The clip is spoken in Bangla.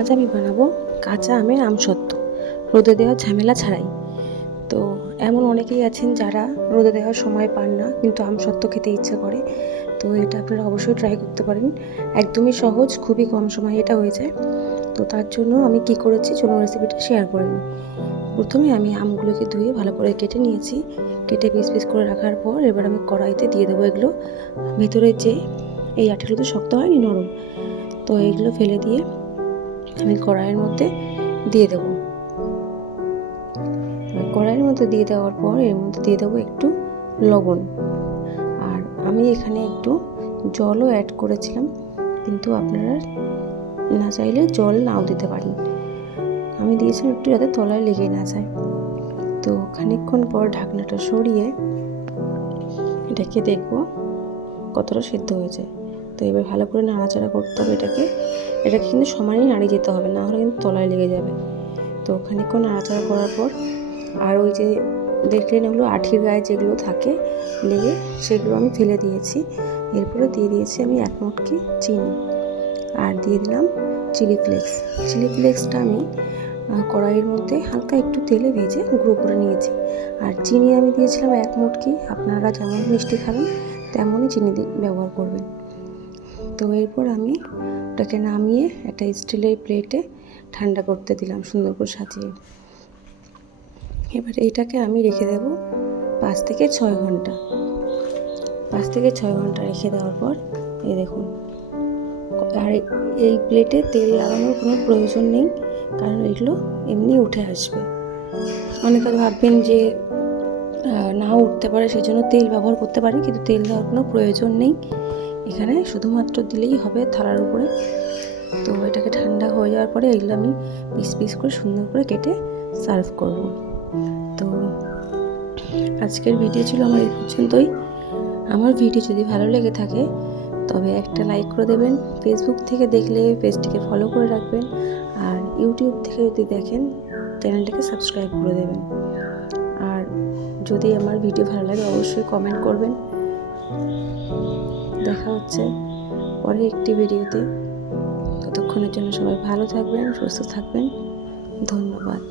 আজ আমি বানাবো কাঁচা আমের আমসত্ত্ব, রোদে দেওয়ার ঝামেলা ছাড়াই। তো এমন অনেকেই আছেন যারা রোদে দেওয়ার সময় পান না, কিন্তু আমসত্ত্ব খেতে ইচ্ছে করে। তো এটা আপনারা অবশ্যই ট্রাই করতে পারেন। একদমই সহজ, খুবই কম সময় এটা হয়ে যায়। তো তার জন্য আমি কি করেছি চলুন রেসিপিটা শেয়ার করে নিই। প্রথমে আমি আমগুলোকে ধুয়ে ভালো করে কেটে নিয়েছি। কেটে পিস পিস করে রাখার পর এবার আমি কড়াইতে দিয়ে দেবো এগুলো। ভেতরে যে এই আঠাগুলো তো শক্ত হয়নি, নরম, তো এইগুলো ফেলে দিয়ে আমি কড়াইয়ের মধ্যে দিয়ে দেবো। কড়াইয়ের মধ্যে দিয়ে দেওয়ার পর এর মধ্যে দিয়ে দেবো একটু লবণ, আর আমি এখানে একটু জলও অ্যাড করেছিলাম, কিন্তু আপনারা না চাইলে জল নাও দিতে পারেন। আমি দিয়েছিলাম একটু যাতে তলায় লেগে না যায়। তো খানিকক্ষণ পর ঢাকনাটা সরিয়ে এটাকে দেখবো কতটা সেদ্ধ হয়েছে। তো এবার ভালো করে নাড়াচাড়া করতে হবে এটাকে কিন্তু সমানই নাড়িয়ে যেতে হবে, না হলে কিন্তু তলায় লেগে যাবে। তো খানিকক্ষণ নাড়াচাড়া করার পর আর ওই যে দেখলেন ওগুলো আঠির গায়ে যেগুলো থাকে লেগে, সেগুলো আমি ফেলে দিয়েছি। এরপরে দিয়ে দিয়েছি আমি 1 মুটকি চিনি, আর দিয়ে দিলাম চিলি ফ্লেক্স। চিলি ফ্লেক্সটা আমি কড়াইয়ের মধ্যে হালকা একটু তেলে ভেজে গুঁড়ো করে নিয়েছি। আর চিনি আমি দিয়েছিলাম 1 মুটকি, আপনারা যেমন মিষ্টি খাবেন তেমনই চিনি ব্যবহার করবেন। তো এরপর আমি ওটাকে নামিয়ে একটা স্টিলের প্লেটে ঠান্ডা করতে দিলাম সুন্দর করে সাজিয়ে। এবার এইটাকে আমি রেখে দেব 5 থেকে 6 ঘন্টা। 5 থেকে 6 ঘন্টা রেখে দেওয়ার পর এই দেখুন, আর এই প্লেটে তেল লাগানোর কোনো প্রয়োজন নেই, কারণ এগুলো এমনি উঠে আসবে। অনেকে ভাববেন যে নাও উঠতে পারে, সেই জন্য তেল ব্যবহার করতে পারেন, কিন্তু তেল দেওয়ার কোনো প্রয়োজন নেই এখানে, শুধুমাত্র দিলেই হবে থালার উপরে। তো এটাকে ঠান্ডা হয়ে যাওয়ার পরে এগুলো আমি পিস পিস করে সুন্দর করে কেটে সার্ভ করব। তো আজকের ভিডিও ছিল আমার এই পর্যন্তই। আমার ভিডিও যদি ভালো লেগে থাকে তবে একটা লাইক করে দেবেন। ফেসবুক থেকে দেখলে পেজটিকে ফলো করে রাখবেন, আর ইউটিউব থেকে যদি দেখেন চ্যানেলটিকে সাবস্ক্রাইব করে দেবেন। আর যদি আমার ভিডিও ভালো লাগে অবশ্যই কমেন্ট করবেন। দেখা হচ্ছে পরের একটি ভিডিওতে। ততক্ষণের জন্য সবাই ভালো থাকবেন, সুস্থ থাকবেন। ধন্যবাদ।